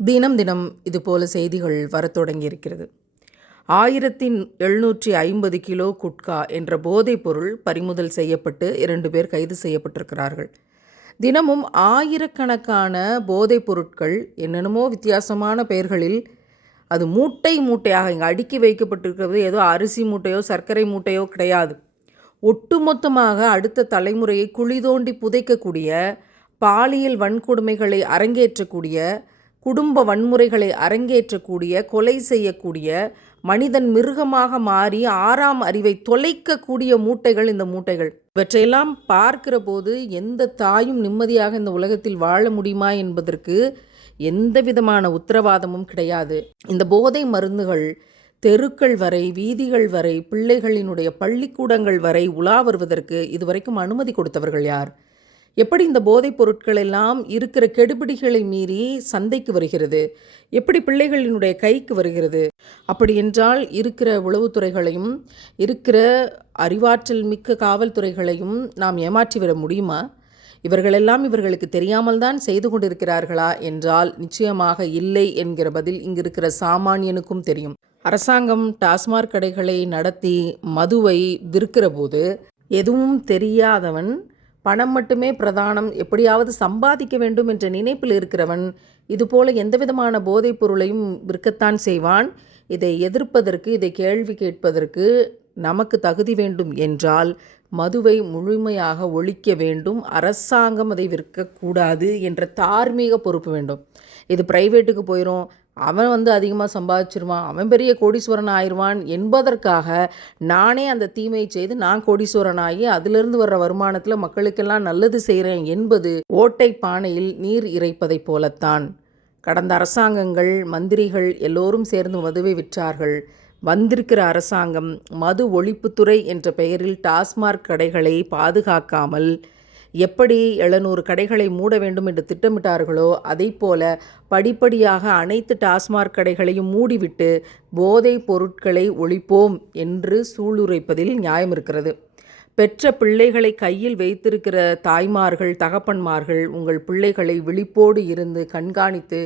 தினம் தினம் இதுபோல செய்திகள் வரத் தொடங்கியிருக்கிறது. 1750 கிலோ குட்கா என்ற போதைப் பொருள் பறிமுதல் செய்யப்பட்டு 2 பேர் கைது செய்யப்பட்டிருக்கிறார்கள். தினமும் ஆயிரக்கணக்கான போதைப் பொருட்கள் என்னென்னமோ வித்தியாசமான பெயர்களில் அது மூட்டை மூட்டையாக இங்கே அடுக்கி வைக்கப்பட்டிருக்கிறது. ஏதோ அரிசி மூட்டையோ சர்க்கரை மூட்டையோ கிடையாது. ஒட்டுமொத்தமாக அடுத்த தலைமுறையை குழி தோண்டி புதைக்கக்கூடிய, பாலியல் வன்கொடுமைகளை அரங்கேற்றக்கூடிய, குடும்ப வன்முறைகளை அரங்கேற்றக்கூடிய, கொலை செய்யக்கூடிய, மனிதன் மிருகமாக மாறி 6ஆம் அறிவை தொலைக்கக்கூடிய மூட்டைகள் இந்த மூட்டைகள். இவற்றையெல்லாம் பார்க்கிற போது எந்த தாயும் நிம்மதியாக இந்த உலகத்தில் வாழ முடியுமா என்பதற்கு எந்த விதமான உத்தரவாதமும் கிடையாது. இந்த போதை மருந்துகள் தெருக்கள் வரை, வீதிகள் வரை, பிள்ளைகளினுடைய பள்ளிக்கூடங்கள் வரை உலா வருவதற்கு இதுவரைக்கும் அனுமதி கொடுத்தவர்கள் யார்? எப்படி இந்த போதைப் பொருட்கள் எல்லாம் இருக்கிற கெடுபிடிகளை மீறி சந்தைக்கு வருகிறது? எப்படி பிள்ளைகளினுடைய கைக்கு வருகிறது? அப்படி என்றால் இருக்கிற உளவுத்துறைகளையும் இருக்கிற அறிவாற்றல் மிக்க காவல்துறைகளையும் நாம் ஏமாற்றி வர முடியுமா? இவர்களெல்லாம் இவர்களுக்கு தெரியாமல் தான் செய்து கொண்டிருக்கிறார்களா என்றால் நிச்சயமாக இல்லை என்கிற பதில் இங்கு இருக்கிற சாமானியனுக்கும் தெரியும். அரசாங்கம் டாஸ்மாக் கடைகளை நடத்தி மதுவை விற்கிற போது எதுவும் தெரியாதவன், பணம் மட்டுமே பிரதானம், எப்படியாவது சம்பாதிக்க வேண்டும் என்ற நினைப்பில் இருக்கிறவன் இதுபோல எந்த விதமான போதைப் பொருளையும் விற்கத்தான் செய்வான். இதை எதிர்ப்பதற்கு, இதை கேள்வி கேட்பதற்கு நமக்கு தகுதி வேண்டும் என்றால் மதுவை முழுமையாக ஒழிக்க வேண்டும். அரசாங்கம் அதை விற்கக்கூடாது என்ற தார்மீக பொறுப்பு வேண்டும். இது பிரைவேட்டுக்கு போயிடும், அவன் அதிகமாக சம்பாதிச்சிருவான், அவன் பெரிய கோடீஸ்வரன் ஆயிடுவான் என்பதற்காக நானே அந்த தீமையை செய்து நான் கோடீஸ்வரன் ஆகி அதிலிருந்து வர்ற வருமானத்தில் மக்களுக்கெல்லாம் நல்லது செய்கிறேன் என்பது ஓட்டை பானையில் நீர் இறைப்பதை போலத்தான். கடந்த அரசாங்கங்கள், மந்திரிகள் எல்லோரும் சேர்ந்து மதுவை விற்றார்கள். வந்திருக்கிற அரசாங்கம் மது ஒழிப்புத்துறை என்ற பெயரில் டாஸ்மாக் கடைகளை பாதுகாக்காமல் எப்படி 700 கடைகளை மூட வேண்டும் என்று திட்டமிட்டார்களோ அதை போல படிப்படியாக அனைத்து டாஸ்மாக் கடைகளையும் மூடிவிட்டு போதைப் பொருட்களை ஒழிப்போம் என்று சூளுரைப்பதில் நியாயம் இருக்கிறது. பெற்ற பிள்ளைகளை கையில் வைத்திருக்கிற தாய்மார்கள், தகப்பன்மார்கள் உங்கள் பிள்ளைகளை விழிப்போடு இருந்து கண்காணித்து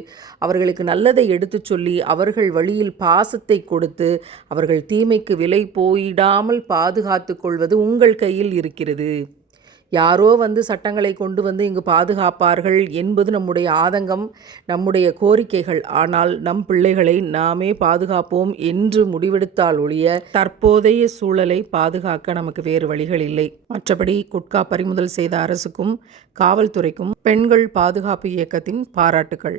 அவர்களுக்கு நல்லதை எடுத்து சொல்லி அவர்கள் வழியில் பாசத்தை கொடுத்து அவர்கள் தீமைக்கு விலை போயிடாமல் பாதுகாத்து கொள்வது உங்கள் கையில் இருக்கிறது. யாரோ சட்டங்களை கொண்டு இங்கு பாதுகாப்பார்கள் என்பது நம்முடைய ஆதங்கம், நம்முடைய கோரிக்கைகள். ஆனால் நம் பிள்ளைகளை நாமே பாதுகாப்போம் என்று முடிவெடுத்தால் ஒழிய தற்போதைய சூழலை பாதுகாக்க நமக்கு வேறு வழிகள் இல்லை. மற்றபடி குட்கா பறிமுதல் செய்த அரசுக்கும் காவல்துறைக்கும் பெண்கள் பாதுகாப்பு இயக்கத்தின் பாராட்டுக்கள்.